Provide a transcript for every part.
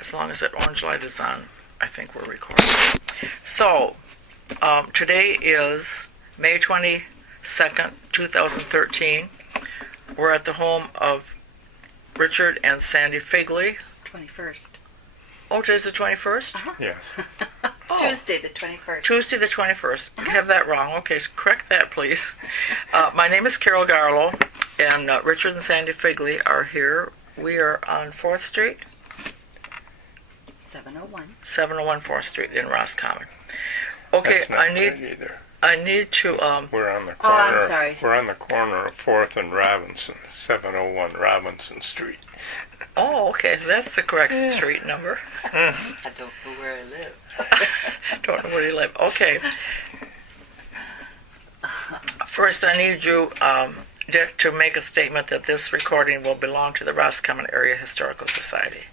as long as that orange light is on, I think we're recording. So, today is May 22nd, 2013. We're at the home of Richard and Sandy Figley. 21st. Oh, today's the 21st? Uh-huh. Yes. Oh. Tuesday the 21st. Tuesday the 21st. I have that wrong. Okay, so correct that, please. My name is Carol Garlow, and Richard and Sandy Figley are here. We are on 4th Street? 701. 701 4th Street in Roscommon. Okay, That's not I need to We're on the corner. Oh, I'm sorry. We're on the corner of 4th and Robinson, 701 Robinson Street. Oh, okay, that's the correct street number. I don't know where I live. Don't know where you live. Okay. First, I need you to make a statement that this recording will belong to the Roscommon Area Historical Society.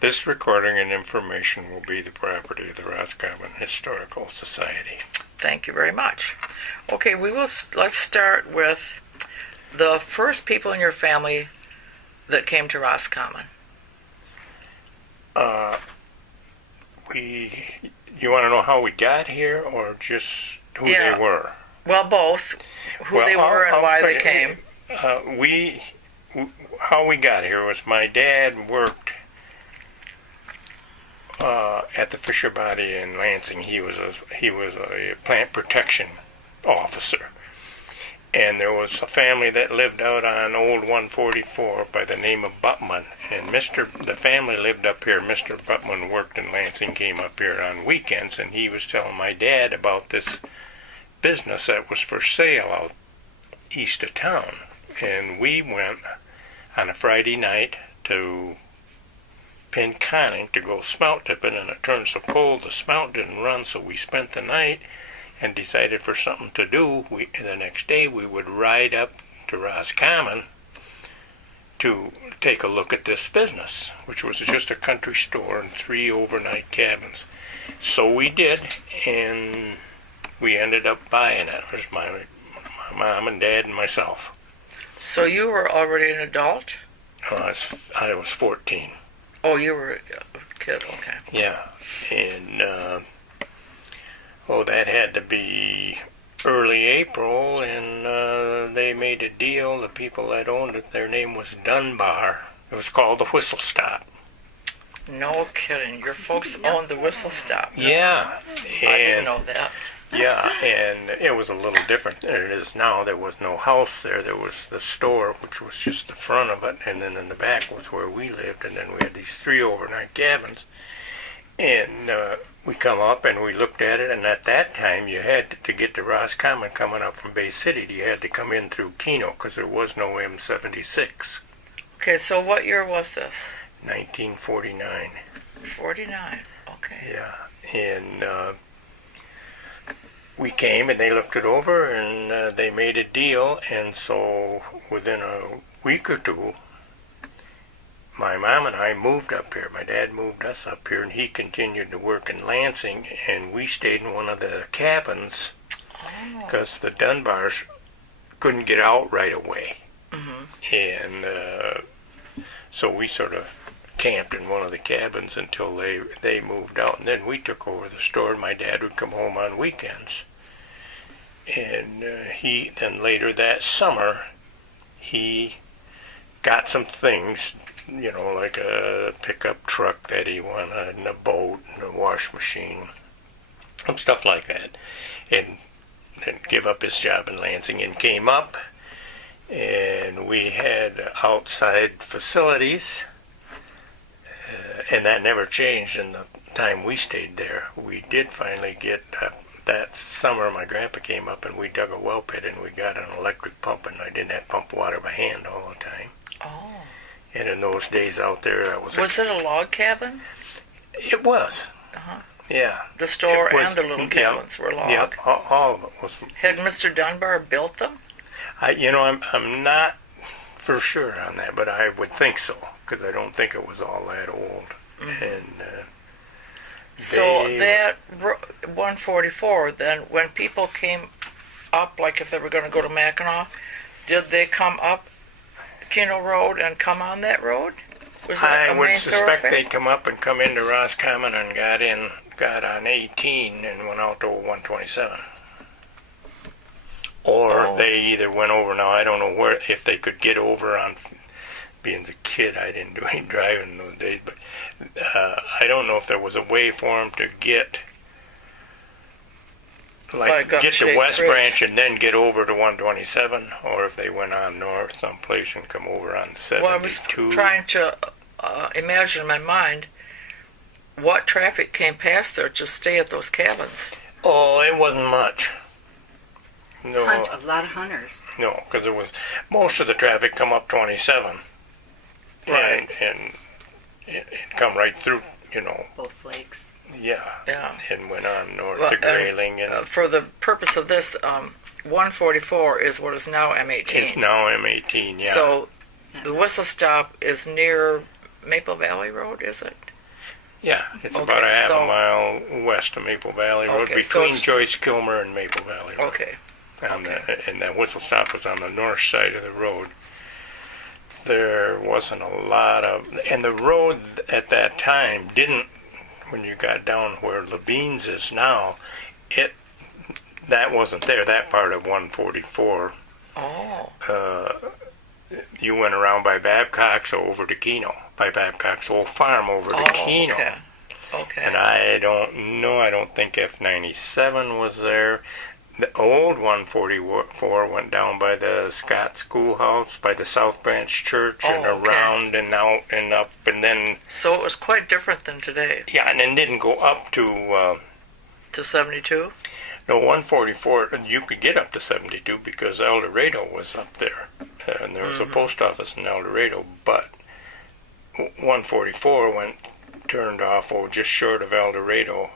This recording and information will be the property of the Roscommon Historical Society. Thank you very much. Okay, let's start with the first people in your family that came to Roscommon. You want to know how we got here, or just who they were? Well, both. Who they were and why they came. How we got here was my dad worked at the Fisher Body in Lansing. He was a plant protection officer, and there was a family that lived out on Old 144 by the name of Buttman. And the family lived up here. Mr. Buttman worked in Lansing, came up here on weekends, and he was telling my dad about this business that was for sale out east of town. And we went on a Friday night to Pinconning to go smelt tipping, and it turned so cold the smelt didn't run, so we spent the night and decided for something to do. The next day we would ride up to Roscommon to take a look at this business, which was just a country store and 3 overnight cabins. So we did, and we ended up buying it. It was my mom and dad and myself. So you were already an adult? I was 14. Oh, you were a kid, okay. Yeah, and that had to be early April, and they made a deal. The people that owned it, their name was Dunbar. It was called the Whistle Stop. No kidding. Your folks owned the Whistle Stop. Yeah. I didn't know that. Yeah, and it was a little different than it is now. There was no house there. There was the store, which was just the front of it, and then in the back was where we lived, and then we had these 3 overnight cabins. And we come up and we looked at it, and at that time you had to get to Roscommon coming up from Bay City. You had to come in through Keno because there was no M76. Okay, so what year was this? 1949. 49, okay. Yeah, and we came and they looked it over and they made a deal, and so within a week or two, my mom and I moved up here. My dad moved us up here, and he continued to work in Lansing, and we stayed in one of the cabins because the Dunbars couldn't get out right away. Mm-hmm. And so we sort of camped in one of the cabins until they moved out, and then we took over the store. My dad would come home on weekends, and then later that summer he got some things, like a pickup truck that he wanted, and a boat, and a wash machine, some stuff like that, and then give up his job in Lansing and came up, and we had outside facilities. And that never changed in the time we stayed there. We did finally get, that summer my grandpa came up and we dug a well pit and we got an electric pump, and I didn't have to pump water by hand all the time. Oh. And in those days out there, that was... Was it a log cabin? It was. Uh-huh. Yeah. The store and the little cabins were log? Yeah, all of it was. Had Mr. Dunbar built them? I'm not for sure on that, but I would think so, because I don't think it was all that old. Mm-hmm. And so that 144, then when people came up, like if they were going to go to Mackinac, did they come up Keno Road and come on that road? Was it I a would main suspect thoroughfare? they come up and come into Roscommon and got on 18 and went out to 127. Or Oh. they either went over. Now I don't know where if they could get over on. Being a kid, I didn't do any driving in those days, but I don't know if there was a way for them to get. Like up get to Chase West Bridge. Branch and then get over to 127, or if they went on north someplace and come over on 72. Well, I was trying to imagine in my mind what traffic came past there to stay at those cabins. Oh, it wasn't much. No, A lot of hunters. no, because it was most of the traffic come up 27, Right. and it come right through, Both lakes. yeah, Yeah. and went on north Well, to Grayling, and for the purpose of this, 144 is what is now M18. it's now M18. Yeah, So the whistle stop is near Maple Valley Road, is it? yeah, it's okay, about a half so- a mile west of Maple Valley Road, Okay, so between it's- Joyce Kilmer and Maple Valley Road. Okay. And that whistle stop was on the north side of the road. There wasn't a lot of, and the road at that time didn't, when you got down where Levine's is now, that wasn't there. That part of 144, Oh. you went around by Babcock's over to Keno, by Babcock's old farm over to Keno. Okay. Okay. And I don't know, I don't think F97 was there. The old 144 went down by the Scott Schoolhouse, by the South Branch Church, and Oh, okay. around and out and up, and then, So it was quite different than today. yeah, and then didn't go up to, To 72? no, 144, you could get up to 72 because El Dorado was up there, and there was a post office in El Dorado, but 144 turned off, just short of El Dorado,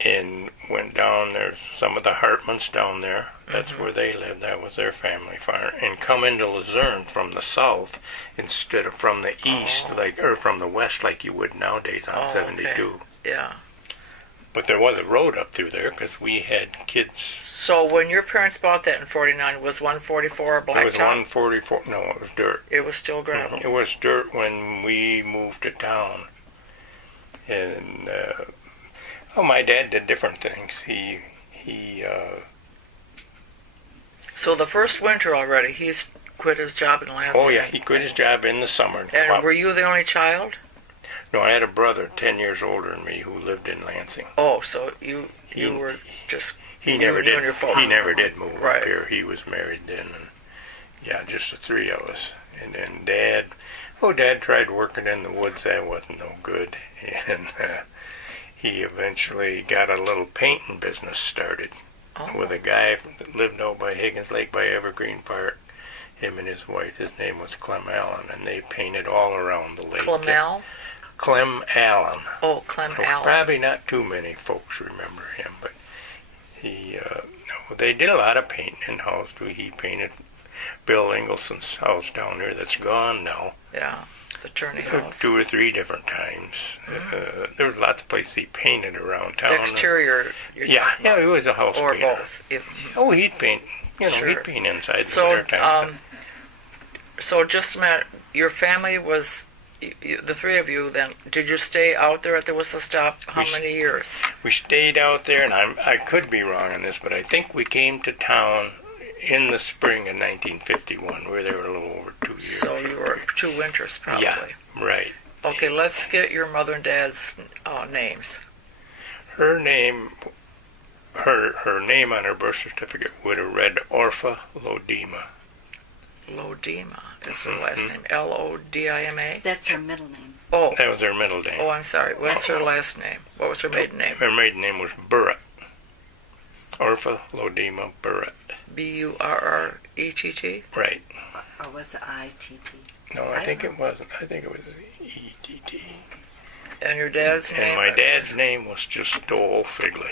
and went down. There's some of the Hartmans down there. That's where they lived. That was their family farm. And come into Luzerne from the south instead of from the east, or from the west, like you would nowadays on 72. Okay. Yeah. But there was a road up through there because we had kids. So when your parents bought that in 49, was 144 a blacktop? It was 144. No, it was dirt. It was still gravel. It was dirt when we moved to town. And my dad did different things. He So the first winter already, he's quit his job in Lansing. oh yeah, he quit his job in the summer. And come And up. were you the only child? No, I had a brother 10 years older than me who lived in Lansing. Oh, so you He- were just He you never and your did. folks. He never did move Right. up here. He was married then, and yeah, just the three of us. And then Dad tried working in the woods. That wasn't no good, and he eventually got a little painting business started with a guy that lived out by Higgins Lake by Evergreen Park. Him and his wife. His name was Clem Allen, and they painted all around the lake. Clemel? Clem Allen. Oh, Clem Allen. Probably not too many folks remember him, but they did a lot of painting in house too. He painted Bill Ingelson's house down there that's gone now. Yeah, the Turney House. 2 or 3 different times. There was lots of places he painted around town. Exterior. you're Yeah, talking about. he was a house Or painter. both. Oh, he'd paint. Sure. He'd paint inside the So, winter time. so just a minute. Your family was, the three of you then, did you stay out there at the whistle stop? How We- many years? We stayed out there, and I could be wrong on this, but I think we came to town in the spring of 1951. We were there a little over 2 years. So you were 2 winters probably. Yeah, right. Okay, let's get your mother and dad's names. Her name on her birth certificate would have read Orpha Lodima. Lodima is her last name. Lodima? That's her middle name. Oh, That was her middle name. I'm sorry. What's her last name? What was her maiden name? Her maiden name was Burrett. Orpha Lodima Burrett. Burrett? Right. Or was it ITT? No, I think it wasn't. I think it was ETT. And your dad's name? And my dad's name was just Dole Figley.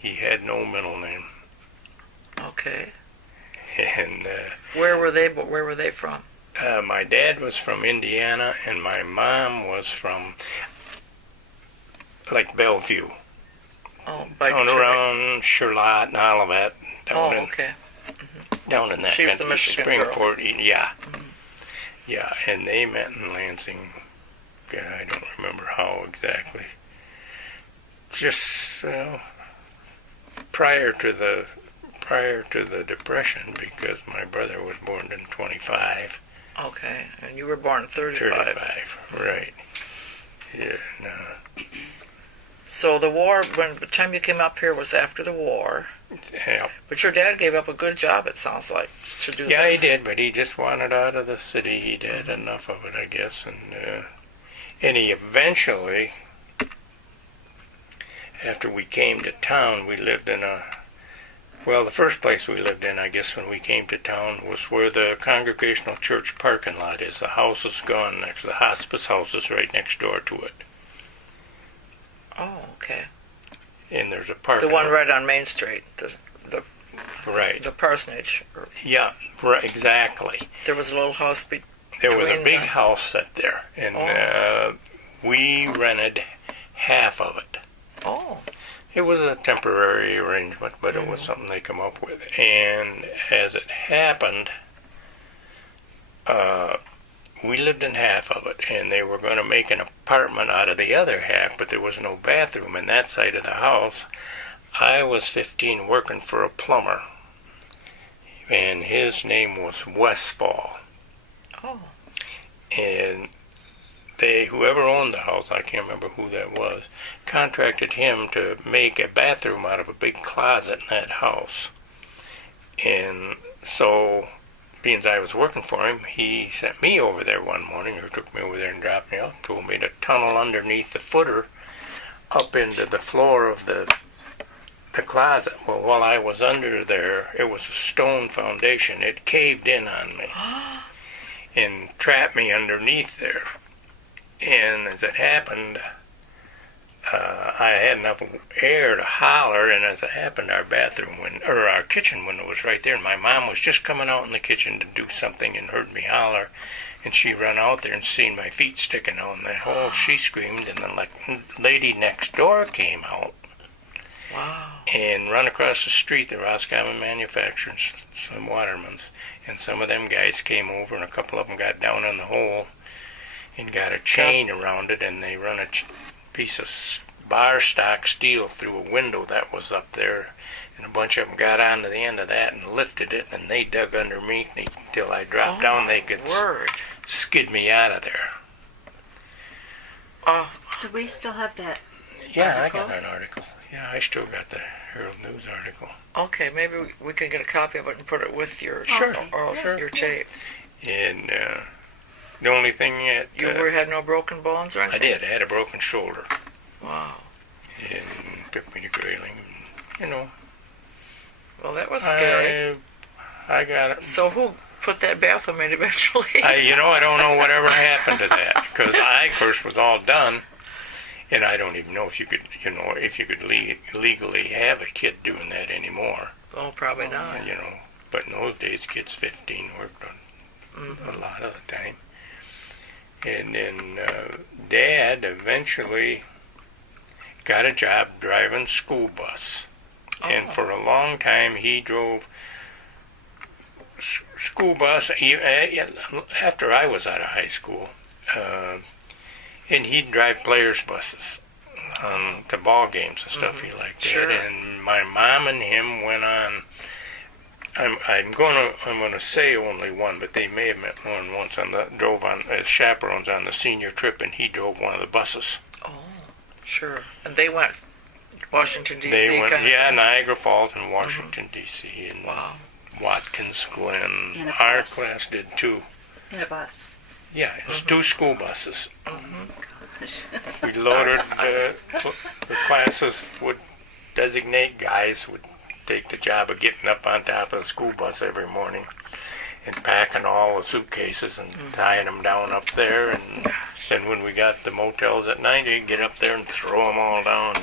He had no middle name. Okay. And Where were they from? my dad was from Indiana, and my mom was from like Bellevue, Oh, by down Detroit. around Charlotte and Olivet, Oh, down in okay. down in that She was the country, Michigan girl. Springport. Yeah, yeah, and they met in Lansing I don't remember how exactly. Just prior to the Depression, because my brother was born in 25. Okay, and you were born in 35. 35, right. Yeah, no. So the war, when the time you came up here was after the war. Yeah. But your dad gave up a good job, it sounds like, to do Yeah, this. he did, but he just wanted out of the city. He'd had enough of it, I guess, and he eventually, after we came to town, we lived in the first place we lived in, I guess, when we came to town was where the Congregational Church parking lot is. The house is gone next. The hospice house is right next door to it. Oh, okay. And there's a parking The one lot. right on Main Street, Right. the parsonage. Yeah, right, exactly. There was a little house between There was a big the- house set there, and we rented half of it. Oh, It was a temporary arrangement, but it was something they come up with. And as it happened, we lived in half of it, and they were going to make an apartment out of the other half, but there was no bathroom in that side of the house. I was 15 working for a plumber, and his name was Westfall. oh, And whoever owned the house, I can't remember who that was, contracted him to make a bathroom out of a big closet in that house. And so, being as I was working for him, he sent me over there one morning, or took me over there and dropped me off, told me to tunnel underneath the footer up into the floor of the closet. Well, while I was under there, it was a stone foundation. It caved in on me and trapped me underneath there. And as it happened, I had enough air to holler, and as it happened, our kitchen window was right there, and my mom was just coming out in the kitchen to do something and heard me holler, and she run out there and seen my feet sticking out in that hole. She screamed, and the lady next door came out wow. and run across the street. The Roscommon manufacturers, some Watermans, and some of them guys came over, and a couple of them got down in the hole and got a chain around it, and they run a piece of bar stock steel through a window that was up there, and a bunch of them got onto the end of that and lifted it, and they dug underneath me till I dropped down. They could skid me out of there. Do we still have that? Yeah, article? I got an article. Yeah, I still got the Herald News article. Okay, maybe we can get a copy of it and put it with your Sure. your tape. And the only thing that You had no broken bones or I anything? did. I had a broken shoulder, Wow. and took me to Grayling. You know, Well, that was scary. I got it. So who put that bathroom in eventually? I don't know whatever happened to that, because I, of course, was all done, and I don't even know if you could, legally have a kid doing that anymore. Oh, probably not. But in those days, kids 15 worked on a lot of the time. And then Dad eventually got a job driving school bus. And for a long time, he drove school bus after I was out of high school. And he'd drive players' buses to ball games and stuff he liked. Sure. And my mom and him went on. I'm going to say only one, but they may have met one once drove on as chaperones on the senior trip, and he drove one of the buses. Oh, sure. And they went Washington, D.C. They went, kind of thing? Niagara Falls and Washington, D.C. and Wow. Watkins Glen. In a Our bus. class did too. In a bus. Yeah, it's 2 school buses. Gosh. We loaded the classes would designate guys would take the job of getting up on top of the school bus every morning and packing all the suitcases and tying them down up there, and then when we got the motels at night, you'd get up there and throw them all down,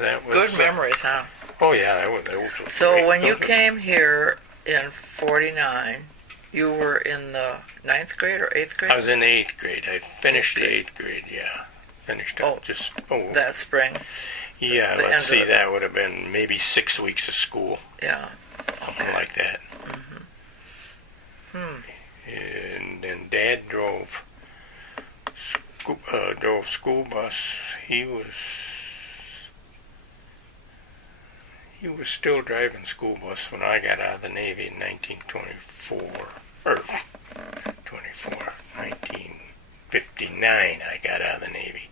That was, Good memories, huh? Oh yeah, that was So great. when you came here in 49, you were in the 9th grade or 8th grade? I was in the 8th grade. I finished the grade. 8th grade, yeah. Finished Oh, up that spring. yeah, the let's end see, of it. that would have been maybe 6 weeks of school, Yeah. something like that. And then Dad drove drove school bus. He was still driving school bus when I got out of the Navy in 1924, or 1959 I got out of the Navy.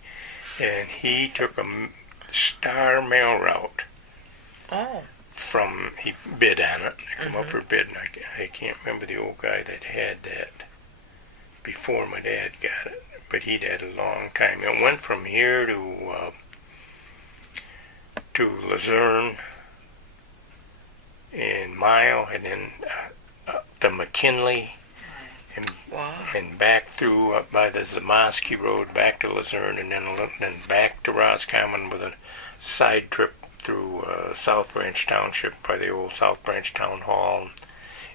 And he took a star mail route. Oh. He bid on it. I come up for bid, and I can't remember the old guy that had that before my dad got it, but he'd had a long time. It went from here to Luzerne and Mile, and then up to McKinley, and back through up by the Zamoski Road back to Luzerne, and then back to Roscommon with a side trip through South Branch Township by the old South Branch Town Hall,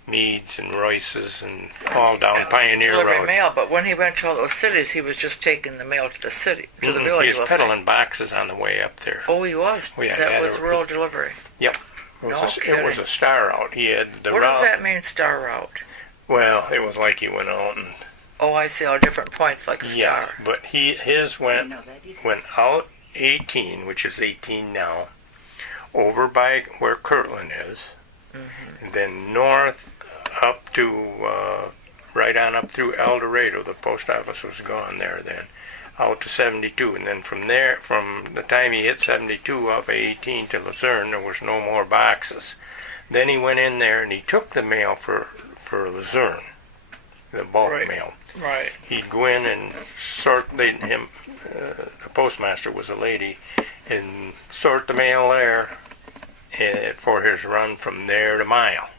Meads and Royce's, and all down Pioneer delivering Road. mail, but when he went to all those cities, he was just taking the mail to the city, to the village. He was peddling boxes on the way up there. Oh, he was. Oh, yeah, that was rural delivery. Yep. It was a star route. He had the What route. does that mean, star route? Well, it was like he went out and Oh, I see, all different points like a yeah, star. but his went out 18, which is 18 now, over by where Kirtland is, and then north up to right on up through El Dorado. The post office was gone there then, out to 72, and then from there, from the time he hit 72 up 18 to Luzerne, there was no more boxes. Then he went in there and he took the mail for Luzerne, the bulk mail. Right. He'd go in and sort the postmaster was a lady, and sort the mail there for his run from there to Mile.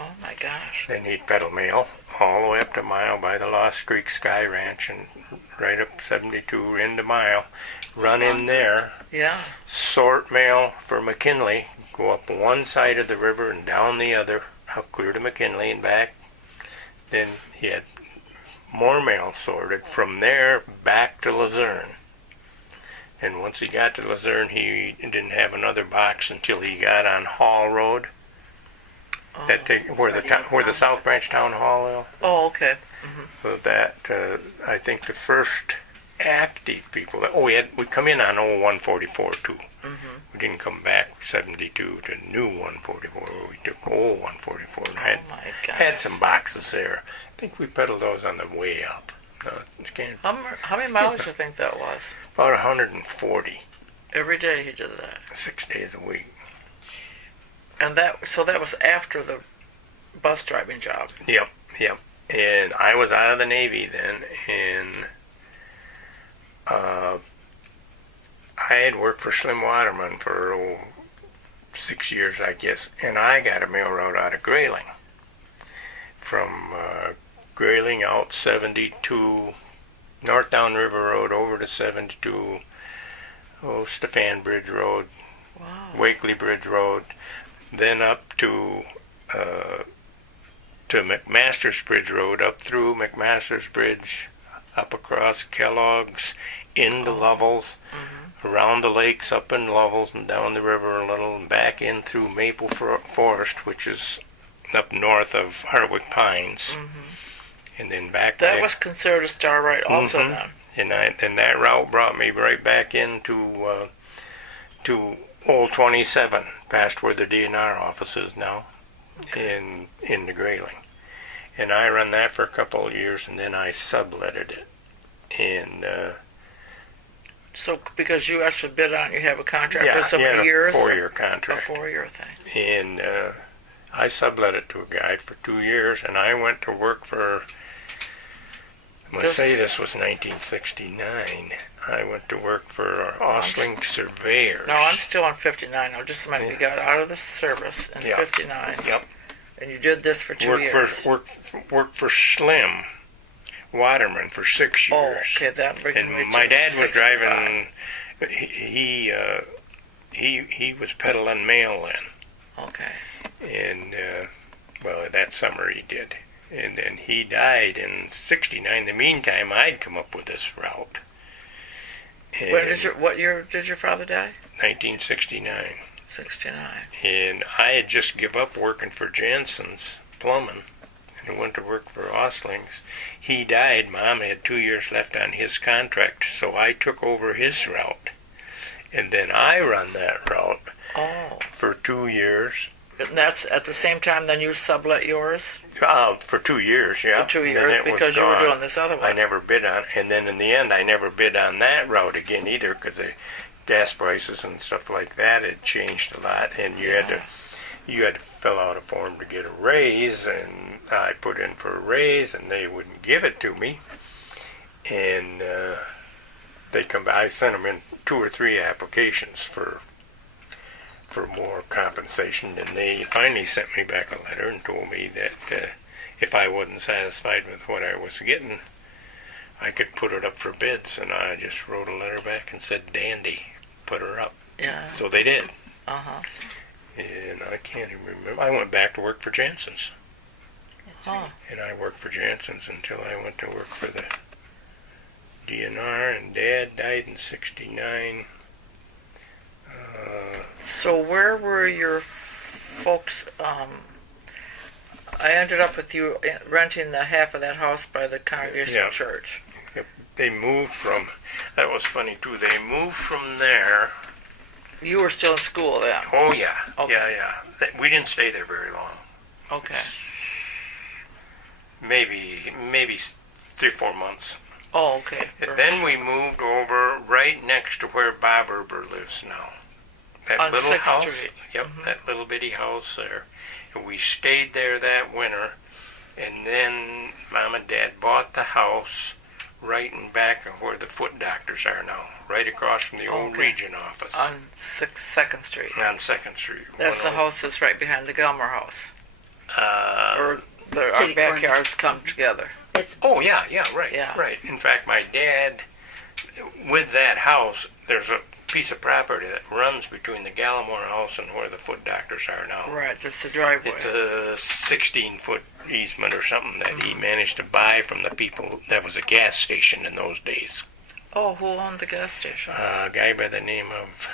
Oh my gosh. Then he'd peddle mail all the way up to Mile by the Lost Creek Sky Ranch and right up 72 into Mile, run in there, sort mail for McKinley, go up one side of the river and down the other, up clear to McKinley and back. Then he had more mail sorted from there back to Luzerne. And once he got to Luzerne, he didn't have another box until he got on Hall Road. Where the South Branch Town Hall is. Oh, okay. So that I think the first active people that we come in on old 144 too. We didn't come back 72 to new 144. We took old 144 and had some boxes there. I think we peddled those on the way up. How many miles do you think that was? About 140. Every day he did that. 6 days a week. And that was after the bus driving job. Yep. And I was out of the Navy then, and I had worked for Slim Waterman for 6 years, I guess, and I got a mail route out of Grayling. From Grayling out 72, North Down River Road over to 72, Stefan Bridge Road, Wakely Bridge Road, then up to McMaster's Bridge Road, up through McMaster's Bridge, up across Kellogg's, into Lovell's, around the lakes, up in Lovell's, and down the river a little, and back in through Maple Forest, which is up north of Hardwick Pines, and then back. That was considered a star route also then. And that route brought me right back into to Old 27, past where the DNR office is now, in the Grayling. And I ran that for a couple of years, and then I subletted it. And so, because you actually bid on it, you have a contract for so many a years? 4-year contract. A 4-year thing. And I sublet it to a guy for 2 years, and I went to work for, I'm going to say this was 1969. I went to work for Osling Surveyors. No, I'm still on 59. Now, just a minute. You got out of the service in 59. Yep. And you did this for 2 years. Worked for Slim Waterman for 6 years. Oh, okay, that brings me to And my dad was 65. driving. He was peddling mail then. Okay. And well, that summer he did. And then he died in 69. In the meantime, I'd come up with this route. What year did your father die? 1969. 69. And I had just give up working for Jensen's Plumbing. and went to work for Oslings. He died. Mom had 2 years left on his contract, so I took over his route. And then I run that route for 2 years. And that's at the same time then you sublet yours? For 2 years, yeah. For 2 years, because you were doing this other one. I never bid on, and then in the end I never bid on that route again either, because the gas prices and stuff like that had changed a lot, and you had to fill out a form to get a raise, and I put in for a raise, and they wouldn't give it to me, and they come back. I sent them in 2 or 3 applications for more compensation, and they finally sent me back a letter and told me that if I wasn't satisfied with what I was getting, I could put it up for bids, and I just wrote a letter back and said, dandy, put her up. Yeah. So they did. Uh-huh. And I can't even remember. I went back to work for Jansen's. That's right. And I worked for Jansen's until I went to work for the DNR, and Dad died in 69. So where were your folks? I ended up with you renting the half of that house by the Congregational Church. Yep. They moved from, that was funny too, they moved from there. You were still in school then? Oh yeah, Okay. yeah. We didn't stay there very long. Okay. Maybe 3 or 4 months. Oh, okay. And then we moved over right next to where Bob Erber lives now. That On little 6th house. Street. Yep, that little bitty house there. And we stayed there that winter. And then Mom and Dad bought the house right in back of where the foot doctors are now, right across from the old Okay. region office. On 2nd Street. On 2nd Street. That's the house that's right behind the Gilmer house. Or our Kitty corner. backyards come together. It's Oh, yeah, right, Yeah. right. In fact, my dad, with that house, there's a piece of property that runs between the Gallimore house and where the foot doctors are now. Right, that's the driveway. It's a 16-foot easement or something that he managed to buy from the people. That was a gas station in those days. Oh, who owned the gas station? A guy by the name of,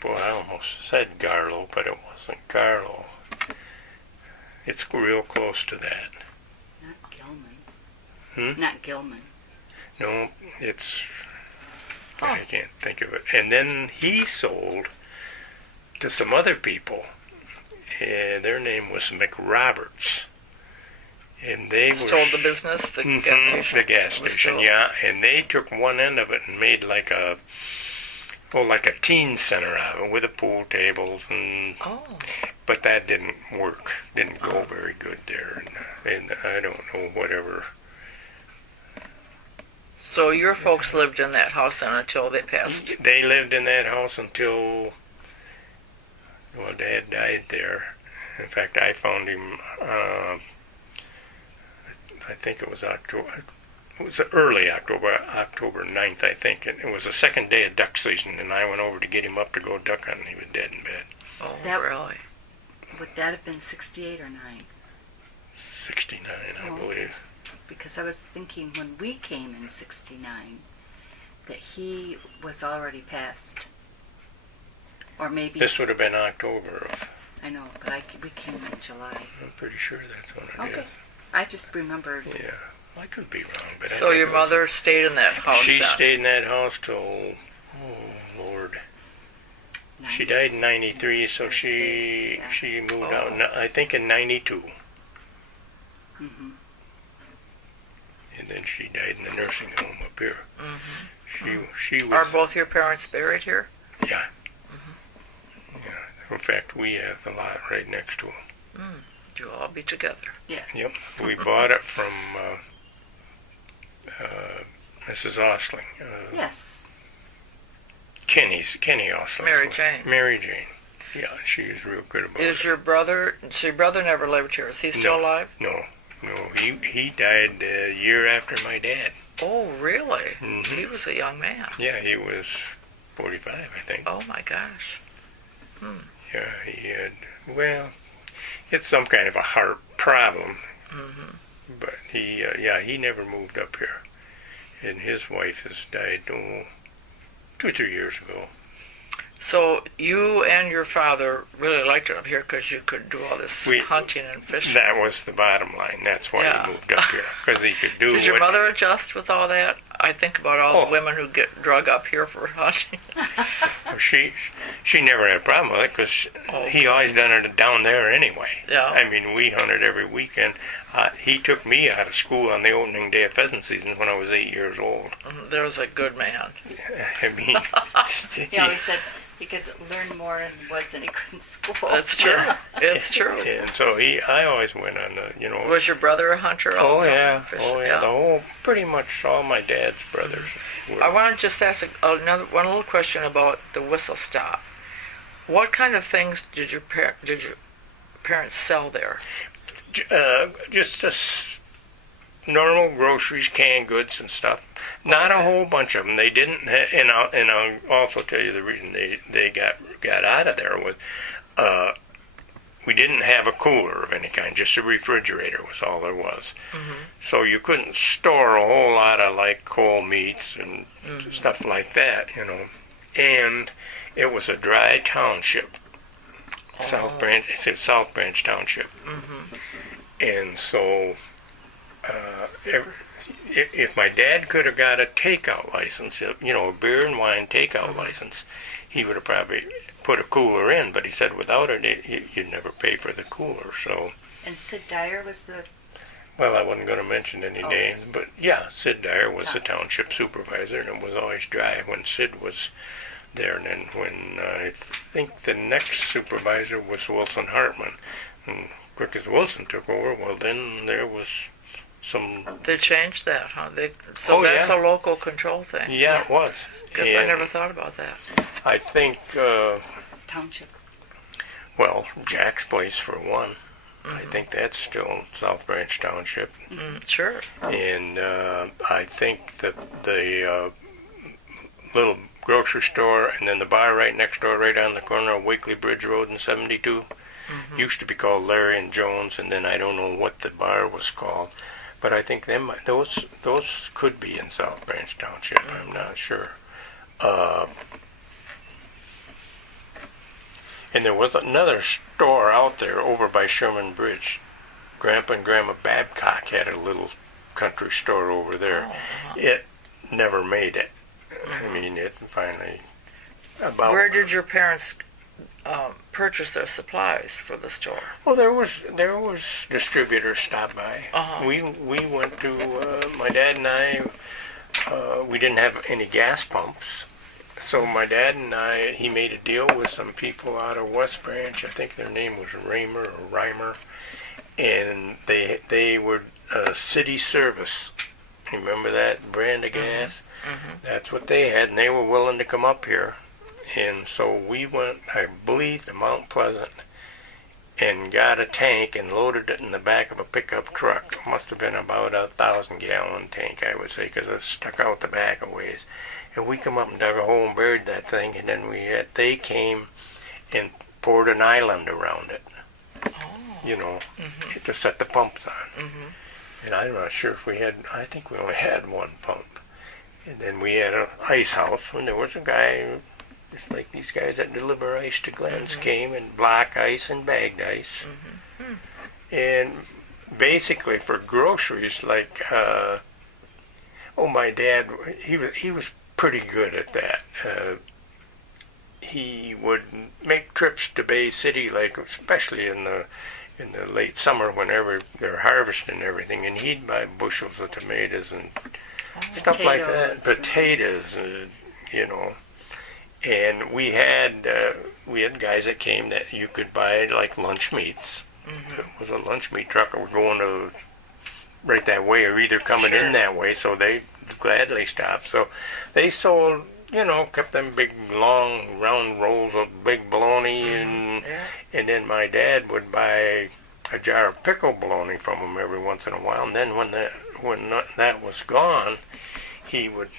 boy, I almost said Garlow, but it wasn't Garlow. It's real close to that. not Gilman. Hmm? Not Gilman. No, it's, Oh. I can't think of it. And then he sold to some other people. Their name was McRoberts. And they Stole the business, the gas station? The gas Was station, sold. yeah. And they took one end of it and made like a teen center out of it with the pool tables and. Oh. But that didn't work. Didn't go very good there, and I don't know whatever. So your folks lived in that house then until they passed? They lived in that house until, well, Dad died there. In fact, I found him. I think it was October. It was early October 9th, I think. And it was the second day of duck season, and I went over to get him up to go duck hunting. He was dead in bed. Oh, That- really? Would that have been 68 or 9? 69, I Oh, okay. believe. Because I was thinking when we came in 69 that he was already passed. Or maybe, This would have been October of. I know, but we came in July. I'm pretty sure that's when it is. Okay. I just remembered. Yeah, I could be wrong, but I So think your it was- mother stayed in that house She then? stayed in that house till, oh Lord, she died in 93, so she Yeah. she moved Oh. out, I think in 92, Mm-hmm. and then she died in the nursing home up here. Mm-hmm. She Are was, both your parents buried here? yeah. In fact, we have the lot right next to them. You'll all be together. Yeah. Yep, we bought it from Mrs. Ostling. Yes. Kenny Ostling. Mary Jane. Mary Jane. Yeah, she was real good about it. Is your brother, so your brother never lived here. Is he still No. alive? No, he died a year after my dad. Oh, really? Mhm. He was a young man. Yeah, he was 45, I think. Oh, my gosh. Yeah, he had, well, it's some kind of a heart problem. Mm-hmm. But he never moved up here. And his wife has died, 2 or 3 years ago. So you and your father really liked it up here because you could do all this hunting and fishing. That was the bottom line. That's why he moved up here, because he could do. Did your mother adjust with all that? I think about all the women who get drug up here for hunting. She never had a problem with it because he always done it down there anyway. Yeah. I mean, we hunted every weekend. He took me out of school on the opening day of pheasant season when I was 8 years old. There's a good man. I mean, he always said he could learn more in the woods than he could in school. That's true. It's true. And so I always went on the, Was your brother a hunter also? Oh yeah. The whole, pretty much all my dad's brothers were. I want to just ask one little question about the whistle stop. What kind of things did your parents sell there? Just normal groceries, canned goods and stuff. Not a whole bunch of them. They didn't, and I'll also tell you the reason they got out of there was we didn't have a cooler of any kind. Just a refrigerator was all there was. Mm-hmm. So you couldn't store a whole lot of like cold meats and stuff like that, And it was a dry township. South Branch. It's a South Branch Township. Mm-hmm. And so, if my dad could have got a takeout license, a beer and wine takeout license, he would have probably put a cooler in. But he said without it, you'd never pay for the cooler. So. And Sid Dyer was the. Well, I wasn't going to mention any names, but yeah, Sid Dyer was the township supervisor, and it was always dry when Sid was there. And then when I think the next supervisor was Wilson Hartman, and quick as Wilson took over, well, then there was some. They changed that, huh? That's a local control thing. Yeah, it was. Because I never thought about that. I think. Township. Well, Jack's place for one. Mm-hmm. I think that's still South Branch Township. Sure. And I think that the little grocery store and then the bar right next door, right on the corner of Wakely Bridge Road and 72, used to be called Larry and Jones, and then I don't know what the bar was called, but I think those could be in South Branch Township. I'm not sure. And there was another store out there over by Sherman Bridge. Grandpa and Grandma Babcock had a little country store over there. It never made it. I mean, it finally. Where did your parents purchase their supplies for the store? Well, there was distributors stop by. We went to my dad and I. We didn't have any gas pumps. So my dad and I, he made a deal with some people out of West Branch. I think their name was Reimer, and they were City Service. Remember that brand of gas? Mm-hmm. That's what they had, and they were willing to come up here. And so we went, I believe, to Mount Pleasant and got a tank and loaded it in the back of a pickup truck. It must have been about a 1,000-gallon tank, I would say, because it stuck out the back a ways. And we come up and dug a hole and buried that thing, and then they came and poured an island around it, to set the pumps on. Mm-hmm. And I'm not sure if I think we only had one pump. And then we had an ice house, and there was a guy, just like these guys that deliver ice to Glenn's, came and block ice and bagged ice. Mm-hmm. And basically for groceries, like, my dad, he was pretty good at that. He would make trips to Bay City, like especially in the late summer, whenever they're harvesting everything, and he'd buy bushels of tomatoes and stuff like that, potatoes, And we had guys that came that you could buy like lunch meats. Mm-hmm. It was a lunch meat truck. We're going to right that way, or either coming in that way, so they gladly stopped. So they sold, kept them big, long, round rolls of big bologna, and then my dad would buy a jar of pickled bologna from them every once in a while. And then when that was gone, he would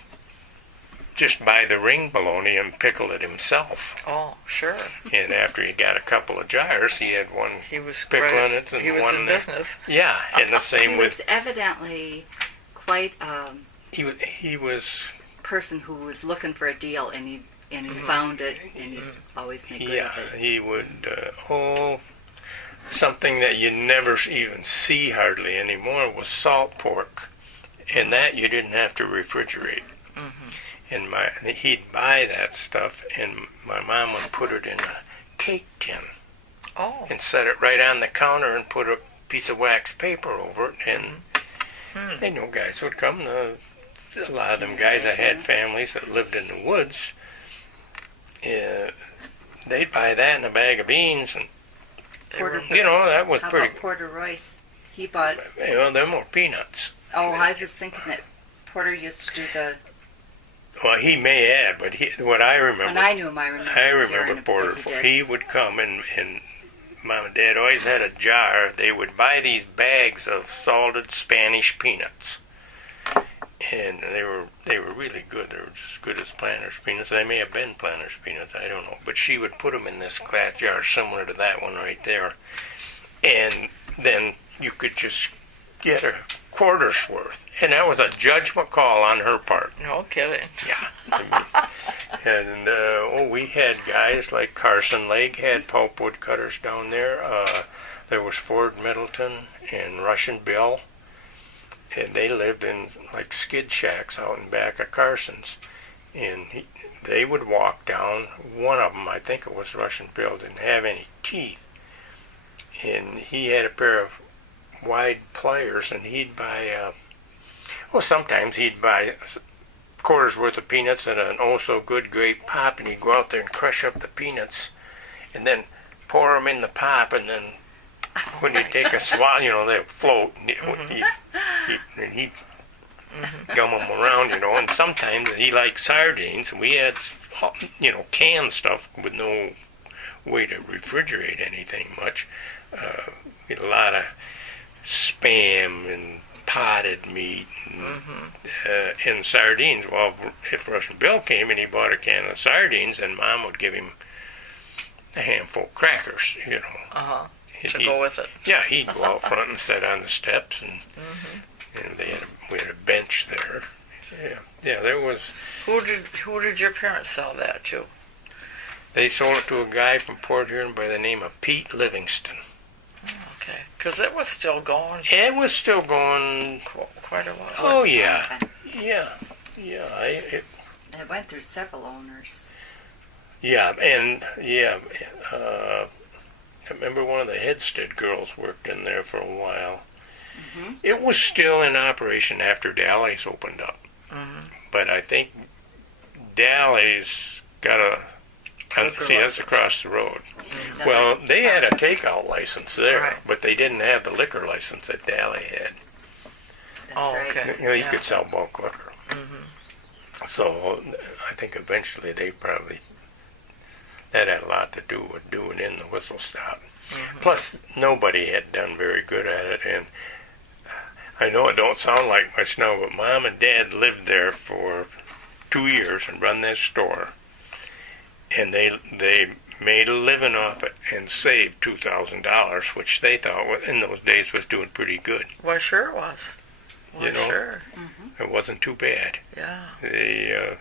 just buy the ring bologna and pickle it himself. Oh, sure. And after he got a couple of jars, he had one pickling it, and he was one in business. Yeah, and the same with. He was evidently quite. He was person who was looking for a deal, and and he found it, and he'd always make good Yeah, of it. he would, something that you never even see hardly anymore was salt pork. And that you didn't have to refrigerate. And he'd buy that stuff, and my mom would put it in a cake tin Oh. and set it right on the counter and put a piece of wax paper over it. And then guys would come. A lot of them guys that had families that lived in the woods, they'd buy that and a bag of beans, and that was How pretty. about Porter Royce? He bought. Them were peanuts. Oh, I was thinking that Porter used to do the. Well, he may have, but what I remember. When I knew him, I remember. I remember hearing Porter. that he did. He would come and Mom and Dad always had a jar. They would buy these bags of salted Spanish peanuts, and they were really good. They were just good as Planters peanuts. They may have been Planters peanuts. I don't know. But she would put them in this glass jar similar to that one right there, and then you could just get a quarter's worth, and that was a judgment call on her part. No kidding. Yeah. And we had guys like Carson Lake had pulpwood cutters down there. There was Ford Middleton and Russian Bill, and they lived in like skid shacks out in back of Carson's. And they would walk down. One of them, I think it was Russian Bill, didn't have any teeth, and he had a pair of wide pliers, and he'd buy. Sometimes he'd buy quarter's worth of peanuts and an oh-so-good grape pop, and he'd go out there and crush up the peanuts and then pour them in the pop, and then when he'd take a swallow, they'd float, and he'd gum them around, and sometimes he liked sardines. We had, canned stuff with no way to refrigerate anything much. We had a lot of Spam and potted meat and sardines. Well, if Russian Bill came and he bought a can of sardines, then Mom would give him a handful of crackers, To go with it. Yeah, he'd go out front and sit on the steps, and we had a bench there. Yeah, there was. Who did your parents sell that to? They sold it to a guy from Port Huron by the name of Pete Livingston. Okay, because it was still going It was still going. quite a while. Oh yeah. It went through several owners. I remember one of the Headstead girls worked in there for a while. It was still in operation after Dally's opened up, but I think Dally's got a. That's across the road. Well, they had a takeout license there, Right. but they didn't have the liquor license that Dally had. That's right. Okay. You could sell bulk liquor. So I think eventually that had a lot to do with doing in the whistle stop. Plus, nobody had done very good at it, and I know it don't sound like much now, but Mom and Dad lived there for 2 years and run this store. And they made a living off it and saved $2,000, which they thought in those days was doing pretty good. Well, sure it was. Well, sure. It wasn't too bad. Yeah.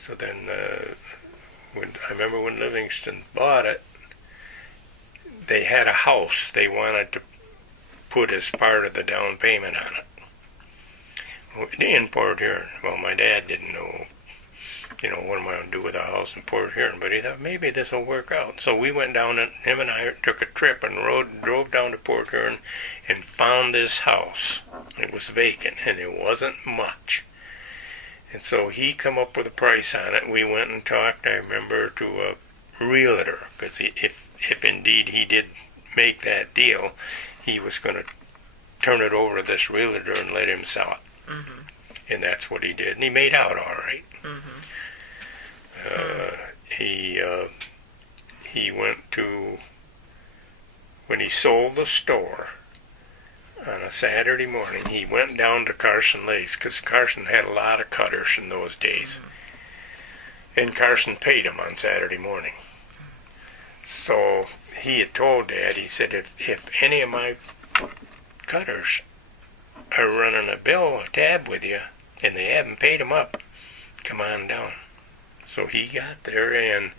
So then, I remember when Livingston bought it, they had a house they wanted to put as part of the down payment on it in Port Huron. Well, my dad didn't know. What am I going to do with a house in Port Huron? But he thought, maybe this will work out. So we went down, and him and I took a trip and drove down to Port Huron and found this house. It was vacant, and it wasn't much. And so he come up with a price on it. We went and talked, I remember, to a realtor, because if indeed he did make that deal, he was going to turn it over to this realtor and let him sell it. And that's what he did. And he made out all right. He went to, when he sold the store on a Saturday morning, he went down to Carson Lake's, because Carson had a lot of cutters in those days. And Carson paid him on Saturday morning. So he had told Dad, he said, if any of my cutters are running a tab with you, and they haven't paid him up, come on down. So he got there, and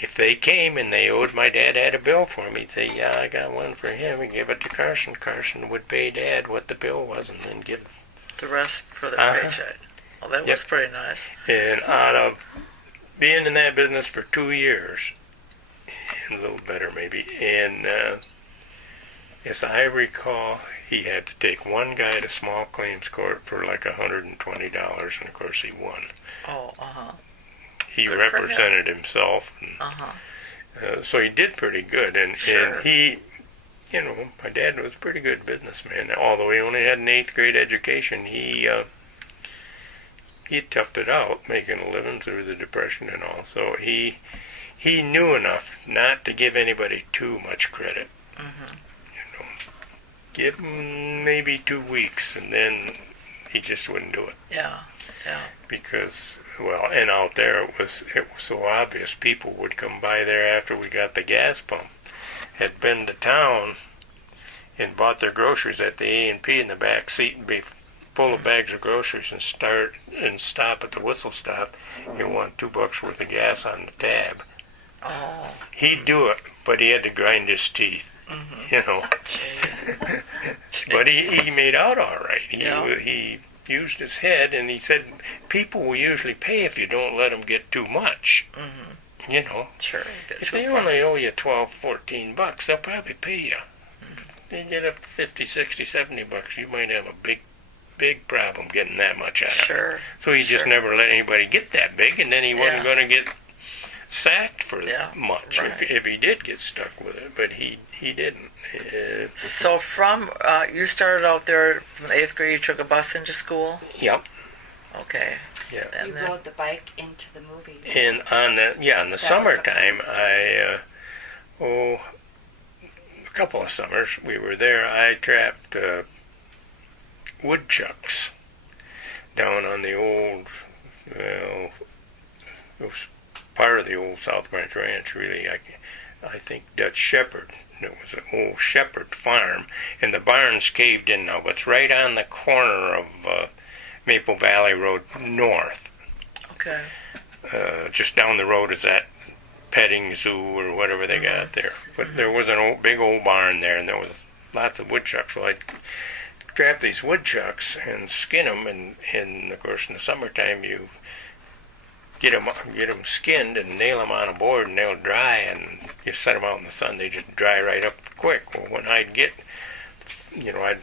if they came and they owed, my dad had a bill for him, he'd say, yeah, I got one for him, and give it to Carson. Carson would pay Dad what the bill was, and then give The rest for the paycheck. Well, that was pretty nice. And out of being in that business for 2 years, a little better maybe, and as I recall, he had to take one guy to small claims court for like $120, and of course he won. Oh, uh-huh. He Good for represented himself, and, so he did pretty good, and he, my dad was a pretty good businessman. Although he only had an 8th grade education, he toughed it out, making a living through the Depression and all. So he knew enough not to give anybody too much credit. Give him maybe 2 weeks, and then he just wouldn't do it. Yeah. Because, well, and out there it was so obvious. People would come by there after we got the gas pump, had been to town and bought their groceries at the A&P in the back seat, and be full of bags of groceries, and stop at the whistle stop and want $2 worth of gas on the tab. Oh. He'd do it, but he had to grind his teeth. But he made out all right. He used his head, and he said people will usually pay if you don't let them get too much. Sure. If they only owe you $12, $14, they'll probably pay you. You get up to $50, $60, $70, you might have a big problem getting that much out of it. Sure. So he just never let anybody get that big, and then he wasn't going to get sacked for much if he did get stuck with it, but he didn't. So from you started out there from the 8th grade. You took a bus into school. Yep. Okay. Yeah. And you rode the bike into the movie. And in the summertime, a couple of summers we were there. I trapped woodchucks down on the old, it was part of the old South Branch Ranch, really. I think Dutch Shepherd. It was an old Shepherd farm, and the barn's caved in now. But it's right on the corner of Maple Valley Road North. Okay. Just down the road is that petting zoo or whatever they got there. But there was an big old barn there, and there was lots of woodchucks. So I'd trap these woodchucks and skin them, and of course in the summertime you get them skinned and nail them on a board, and they'll dry, and you set them out in the sun, they just dry right up quick. Well, when I'd get, I'd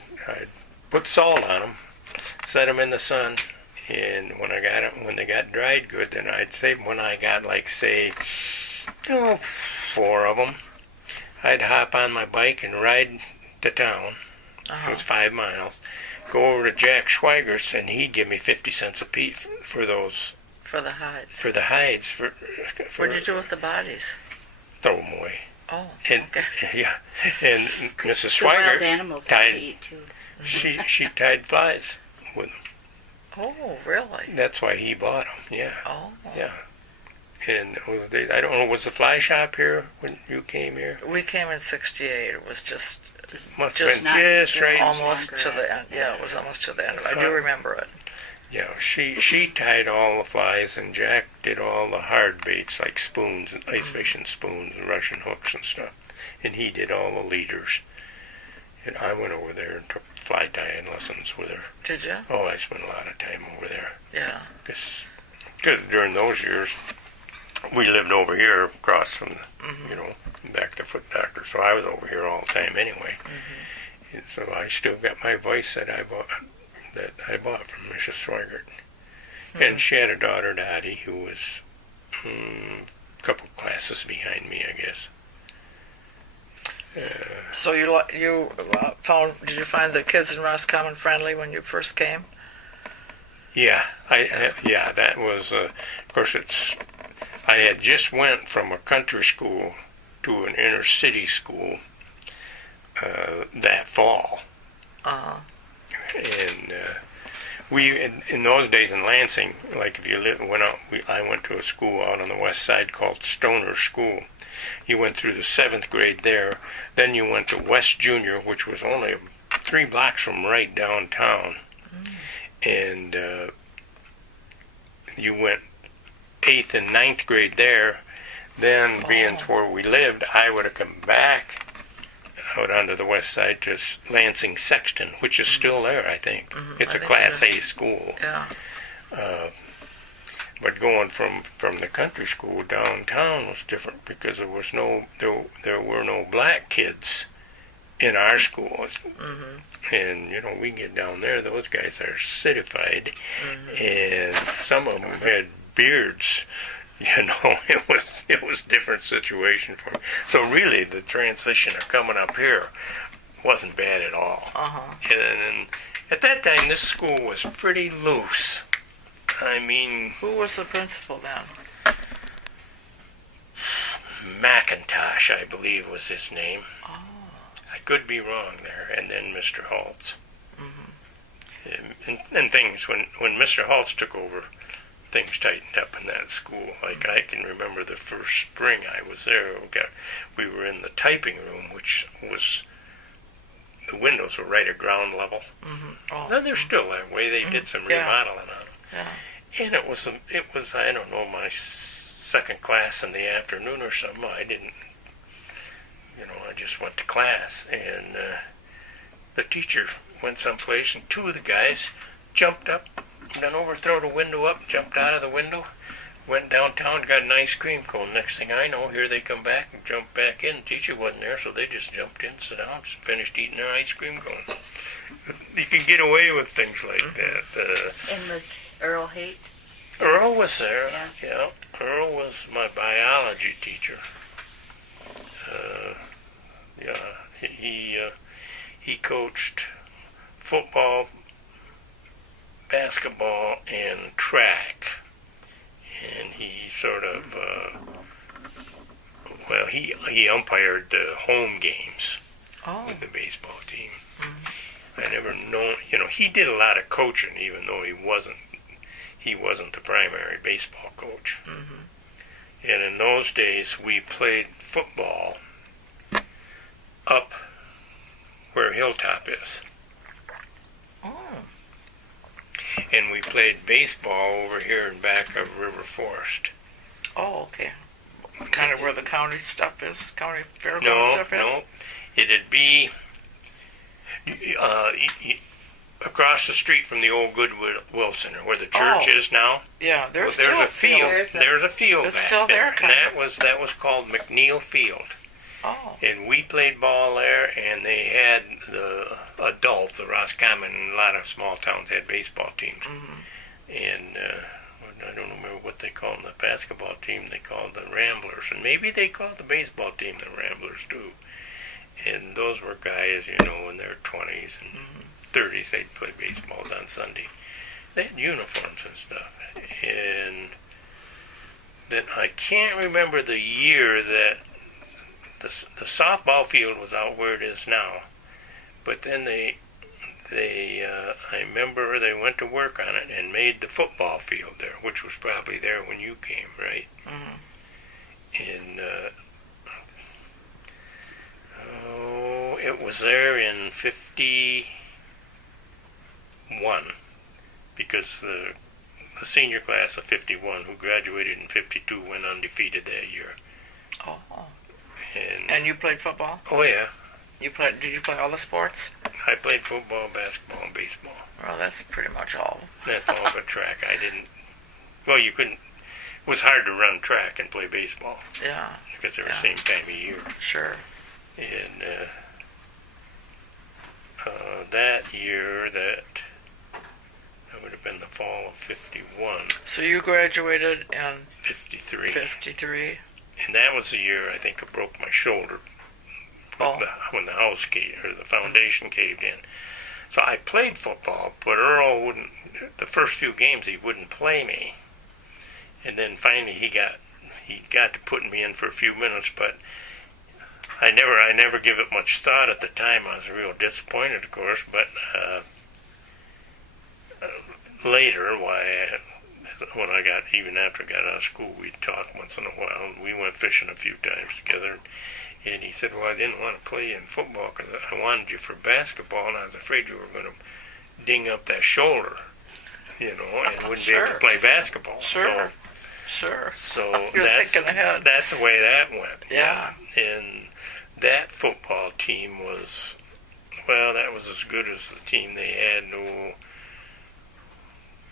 put salt on them, set them in the sun, and when they got dried good, then I'd say when I got say 4 of them, I'd hop on my bike and ride to town. It was 5 miles. Go over to Jack Schweiger's, and he'd give me 50 cents a piece for those. For the hides. For the hides. What did you do with the bodies? Throw them away. Oh, and, okay. Yeah, and Mrs. The wild Schweiger animals have to eat too. She tied flies with them. Oh, really? That's why he bought them. Yeah. Oh. Yeah. And I don't know, was the fly shop here when you came here? We came in '68. It was just Must have been just right. Almost to the end. Yeah, it was almost to the end. I do remember it. Yeah, she tied all the flies, and Jack did all the hard baits like spoons and ice fishing spoons and Russian hooks and stuff. And he did all the leaders. And I went over there and took fly tying lessons with her. Did you? Oh, I spent a lot of time over there. Yeah. Because during those years, we lived over here across from the, back to Foot Doctor. So I was over here all the time anyway. And so I still got my voice that I bought from Mrs. Swigert. And she had a daughter, Dottie, who was a couple classes behind me, I guess. So you found? Did you find the kids in Roscommon friendly when you first came? Yeah, that was. Of course, I had just went from a country school to an inner city school that fall. And we in those days in Lansing, like if you I went to a school out on the west side called Stoner School. You went through the 7th grade there. Then you went to West Junior, which was only 3 blocks from right downtown. And you went 8th and 9th grade there. Then, being where we lived, I would have come back out onto the west side to Lansing Sexton, which is still there, I think. It's a Class A school. Yeah. But going from the country school downtown was different because there were no black kids in our schools. And, we get down there, those guys are cityfied. And some of them had beards. It was a different situation for me. So really, the transition of coming up here wasn't bad at all. And at that time, this school was pretty loose. I mean... Who was the principal then? McIntosh, I believe, was his name. I could be wrong there. And then Mr. Haltz. And things, when Mr. Haltz took over, things tightened up in that school. Like, I can remember the first spring I was there, we were in the typing room, which was, the windows were right at ground level. Now, they're still that way. They did some remodeling on them. Yeah. And it was I don't know, my second class in the afternoon or something. I didn't, I just went to class. And the teacher went someplace, and two of the guys jumped up, then overthrew the window up, jumped out of the window, went downtown, got an ice cream cone. Next thing I know, here they come back and jump back in. The teacher wasn't there, so they just jumped in, sat down, finished eating their ice cream cone. You can get away with things like that. And was Earl Haight? Earl was there. Yeah. Earl was my biology teacher. He coached football, basketball, and track. And he sort of, he umpired the home games with the baseball team. I never known, he did a lot of coaching, even though he wasn't the primary baseball coach. And in those days, we played football up where Hilltop is. And we played baseball over here in back of River Forest. Oh, okay. Kind of where the county stuff is, county fairground stuff is? No, it'd be across the street from the old Goodwill Center, where the church is now. Yeah, there's a field. There's a field it's back still there, and that was called McNeil Field. And we played ball there, and they had the adults, the Roscommon, and a lot of small towns had baseball teams. And I don't remember what they called them, the basketball team, they called the Ramblers. And maybe they called the baseball team the Ramblers, too. And those were guys, in their 20s and 30s. They'd play baseballs on Sunday. They had uniforms and stuff. And then I can't remember the year that the softball field was out where it is now. But then I remember they went to work on it and made the football field there, which was probably there when you came, right? And it was there in 51, because the senior class of 51 who graduated in 52 went undefeated that year. And you played football? Oh, yeah. Did you play all the sports? I played football, basketball, and baseball. Well, that's pretty much all. That's all but track. I didn't... Well, you couldn't... It was hard to run track and play baseball. Yeah. Because they were the same time of year. Sure. And that year, that would have been the fall of 51. So you graduated in... 53. 53. And that was the year I think I broke my shoulder when the house caved, or the foundation caved in. So I played football, but Earl wouldn't. The first few games he wouldn't play me, and then finally he got to putting me in for a few minutes. But I never give it much thought at the time. I was real disappointed, of course. But later, when even after I got out of school, we'd talk once in a while, and we went fishing a few times together. And he said, well, I didn't want to play you in football because I wanted you for basketball, and I was afraid you were going to ding up that shoulder, and wouldn't be able to play basketball. Sure. Sure. So You're that's thinking ahead. that's the way that went. Yeah. And that football team was, well, that was as good as the team they had. No,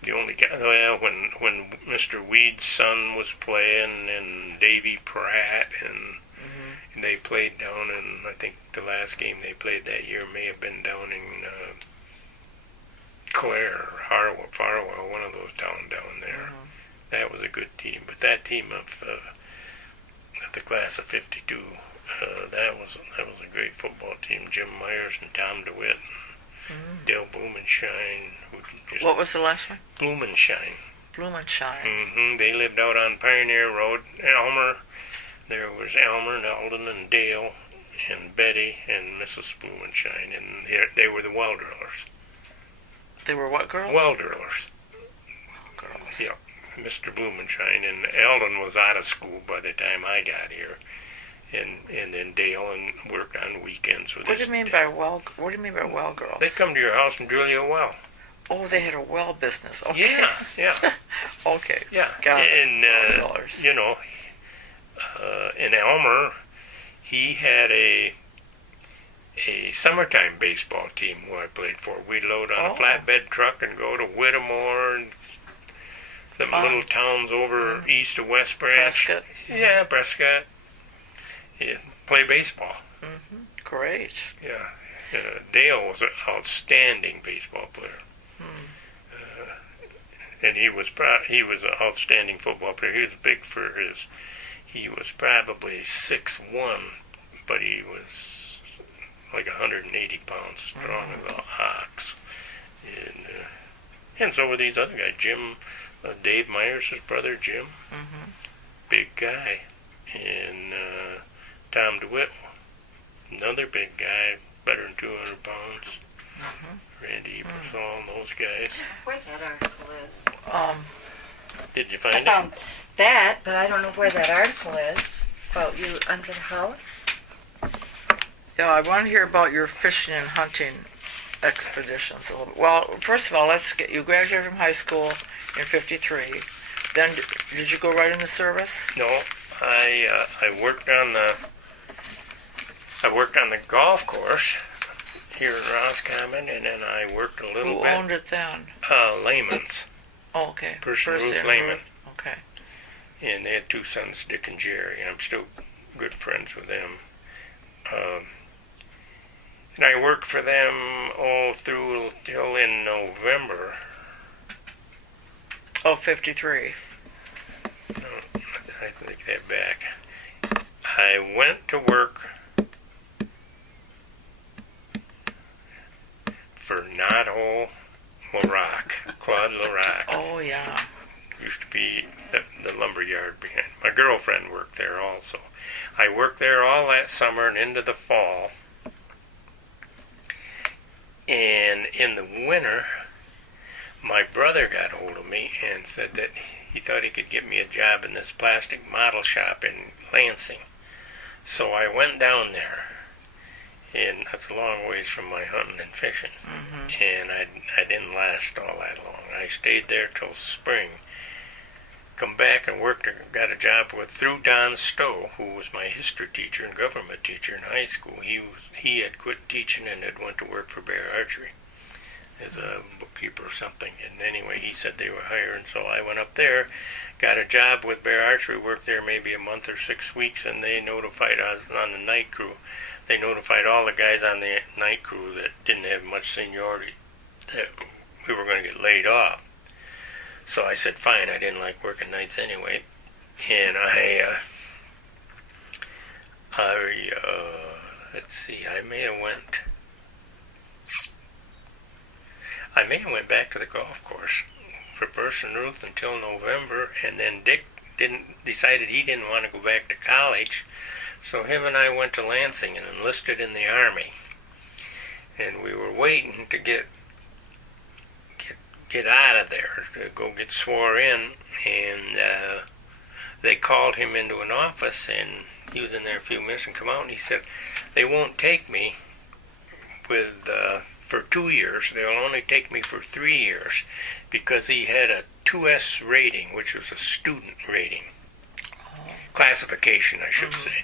the only guy, well, when Mr. Weed's son was playing, and Davy Pratt, and they played down in, I think the last game they played that year may have been down in Clare or Farwell, one of those towns down there. That was a good team. But that team of the class of '52, that was a great football team. Jim Myers and Tom DeWitt, Dale Blumenshine. What was the last one? Blumenshine. Blumenshine. They lived out on Pioneer Road. Elmer. There was Elmer and Eldon and Dale and Betty and Mrs. Blumenshine, and they were the well-drillers. They were what girls? Well-drillers. Girls. Yeah. Mr. Blumenshine, and Eldon was out of school by the time I got here, and then Dale and worked on weekends with What do you mean by well? What do you mean by well girls? They come to your house and drill you a well. Oh, they had a well business. Okay. Yeah. Okay. Yeah. Got it. And $12. you know, in Elmer, he had a summertime baseball team who I played for. We'd load on a flatbed truck and go to Whittemore and them little towns over east of West Branch. Prescott. Yeah, Prescott. Yeah, play baseball. Great. Yeah. Dale was an outstanding baseball player. And he was an outstanding football player. He was big for his. He was probably 6'1", but he was like 180 pounds strong as an ox. And so were these other guys. Jim, Dave Myers, his brother Jim, big guy, and Tom DeWitt, another big guy, better than 200 pounds. Randy Ebersol and those guys. Where that article is. Did you find I it? found that, but I don't know where that article is about you under the house. Yeah, I want to hear about your fishing and hunting expeditions a little bit. Well, first of all, you graduated from high school in '53. Then, did you go right in the service? No, I worked on the golf course here in Roscommon, and then I worked a little Who bit. owned it then? Layman's. Oh, okay. Person First Ruth and Lehman. Ruth. Okay. And they had two sons, Dick and Jerry, and I'm still good friends with them. And I worked for them through till in November. Oh, '53. No, I take that back. I went to work for Nato Larac, Claude Larac. Oh, yeah. Used to be the lumber yard behind. My girlfriend worked there also. I worked there all that summer and into the fall. And in the winter, my brother got hold of me and said that he thought he could get me a job in this plastic model shop in Lansing. So I went down there, and that's a long ways from my hunting and fishing. And I didn't last all that long. I stayed there till spring. Come back and got a job through Don Stowe, who was my history teacher and government teacher in high school. He had quit teaching and had went to work for Bear Archery as a bookkeeper or something. And anyway, he said they were hiring, so I went up there, got a job with Bear Archery, worked there maybe a month or 6 weeks, and they notified us on the night crew. They notified all the guys on the night crew that didn't have much seniority that we were going to get laid off. So I said, fine, I didn't like working nights anyway. And let's see, I may have went back to the golf course for Bruce and Ruth until November, and then Dick decided he didn't want to go back to college, so him and I went to Lansing and enlisted in the Army. And we were waiting to get out of there, to go get swore in, and they called him into an office, and he was in there a few minutes and come out, and he said, they won't take me for 2 years, they'll only take me for 3 years, because he had a 2S rating, which was a student rating. Classification, I should say.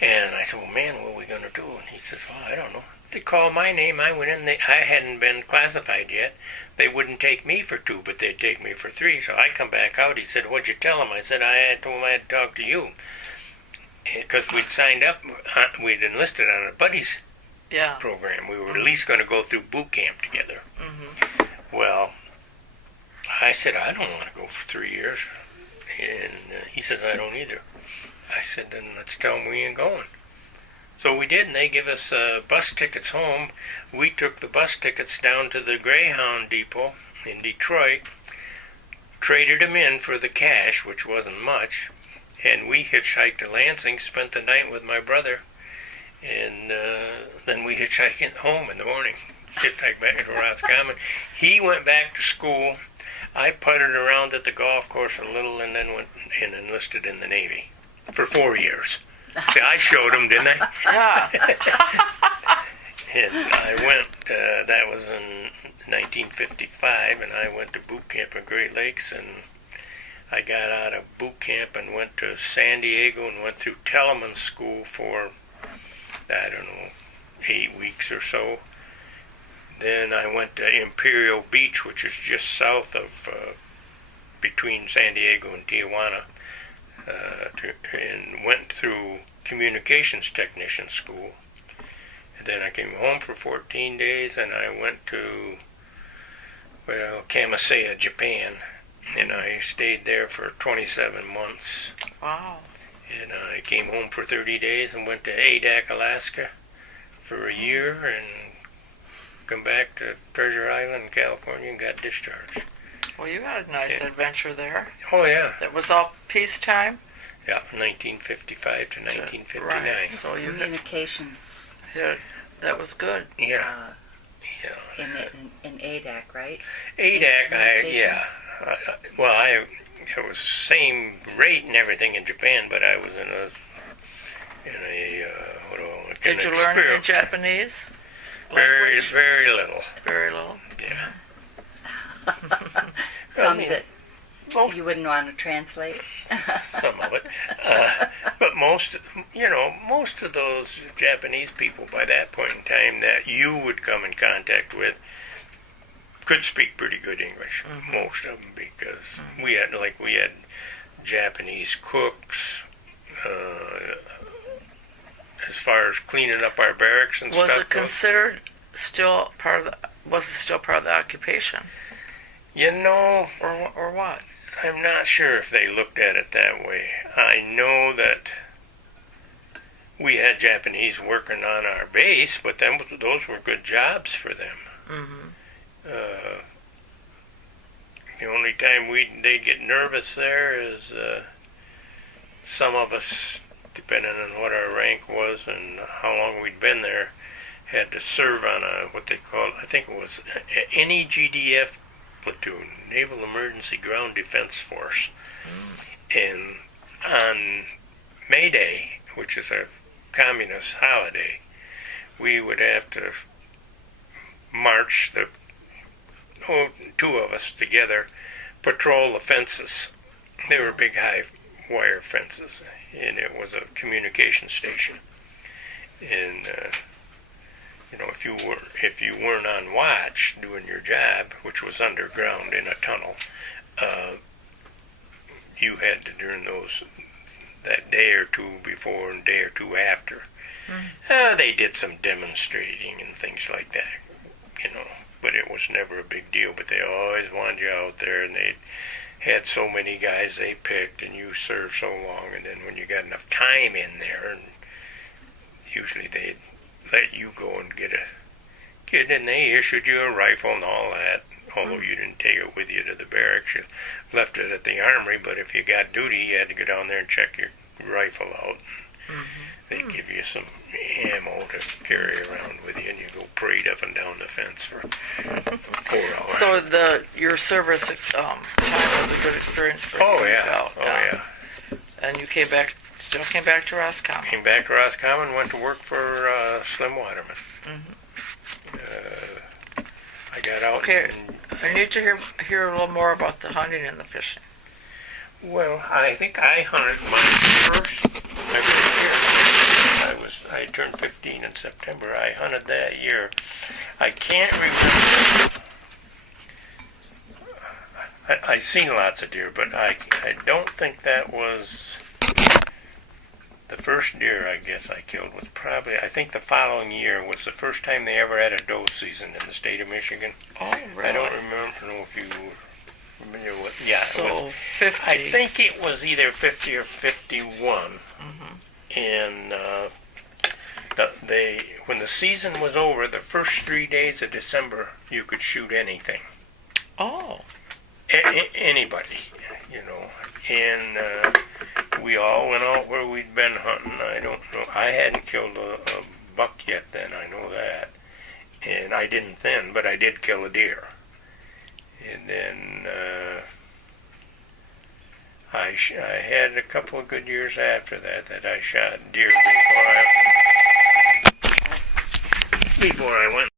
And I said, well, man, what are we going to do? And he says, well, I don't know. They called my name. I went in. I hadn't been classified yet. They wouldn't take me for 2, but they'd take me for 3. So I come back out. He said, what'd you tell him? I said, I told him I had to talk to you. Because we'd signed up. We'd enlisted on a buddies program. We were at least going to go through boot camp together. Well, I said, I don't want to go for 3 years. And he says, I don't either. I said, then let's tell them we ain't going. So we did, and they give us bus tickets home. We took the bus tickets down to the Greyhound depot in Detroit, traded them in for the cash, which wasn't much, and we hitchhiked to Lansing, spent the night with my brother, and then we hitchhiked home in the morning, hitchhiked back to Roscommon. He went back to school. I puttered around at the golf course a little and then went and enlisted in the Navy for 4 years. See, I showed him, didn't I? Yeah. And I went, that was in 1955, and I went to boot camp at Great Lakes, and I got out of boot camp and went to San Diego and went through Telemann School for, I don't know, 8 weeks or so. Then I went to Imperial Beach, which is just south of, between San Diego and Tijuana, and went through communications technician school. And then I came home for 14 days, and I went to, well, Kamasea, Japan, and I stayed there for 27 months. Wow. And I came home for 30 days and went to Adak, Alaska for a year, and come back to Treasure Island, California, and got discharged. Well, you had a nice adventure there. Oh, yeah. That was all peacetime? Yeah, 1955 to 1959. Right. So you Communications that was good. Yeah. in ADAC, right? Adak, Communications. it was the same rate and everything in Japan, but I was in a Did you learn any Japanese? Very, Language? very little. Very little. Yeah. Some I mean, that you wouldn't want to translate. some of it. But most of those Japanese people by that point in time that you would come in contact with could speak pretty good English. Most of them, because we had Japanese cooks. As far as cleaning up our barracks and stuff. Was it considered still part of the? Was it still part of the occupation? You know, Or what? I'm not sure if they looked at it that way. I know that we had Japanese working on our base, but those were good jobs for them. The only time they'd get nervous there is some of us, depending on what our rank was and how long we'd been there, had to serve on what they called, I think it was NEGDF platoon, Naval Emergency Ground Defense Force. And on May Day, which is a communist holiday, we would have to march, two of us together, patrol the fences. They were big high wire fences, and it was a communication station. And if you weren't on watch doing your job, which was underground in a tunnel, you had to, during that day or two before and day or two after, they did some demonstrating and things like that, but it was never a big deal. But they always wanted you out there, and they had so many guys they picked, and you served so long, and then when you got enough time in there, and usually they'd let you go and get and they issued you a rifle and all that, although you didn't take it with you to the barracks. You left it at the armory, but if you got duty, you had to go down there and check your rifle out. They'd give you some ammo to carry around with you, and you go parade up and down the fence for 4 hours. So your service time was a good experience for you. Oh, you yeah. felt, And you still came back to Roscommon. Came back to Roscommon, went to work for Slim Waterman. I got out in I need to hear a little more about the hunting and the fishing. Well, I think I hunted my first year. I turned 15 in September. I hunted that year. I can't remember. I seen lots of deer, but I don't think that was the first deer. I guess I killed was probably. I think the following year was the first time they ever had a doe season in the state of Michigan. Oh, really? I don't know if you familiar with. Yeah, so it was 50. I think it was either 50 or 51. Mm-hmm. And when the season was over, the first 3 days of December, you could shoot anything. Oh. Anybody, you know. And we all went out where we'd been hunting. I don't know. I hadn't killed a buck yet then, I know that. And I didn't then, but I did kill a deer. And then I had a couple of good years after that I shot deer before I went